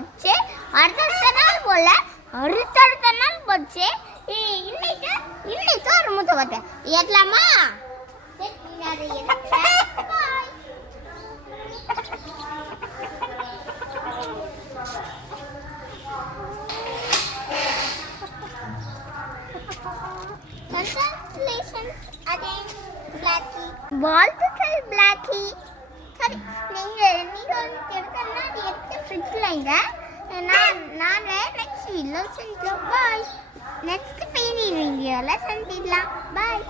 போச்சு, அடுத்த நாள் போல அடுத்த நாள் போச்சு. இன்னைக்கு ஒரு முட்டை பார்த்தேன் ஏற்றலாமா? வாழ்த்துக்கள் பிளாக்கி. சரி, நீங்கள் எடுத்தா எடுத்து ஃப்ரிட்ஜில் வைங்க. நான் நெக்ஸ்ட் வீடியோவில் செஞ்சுக்கலாம். பாய். நெக்ஸ்ட் பெயிண்டிங் வீடியோவில் சந்திக்கலாம். பாய்.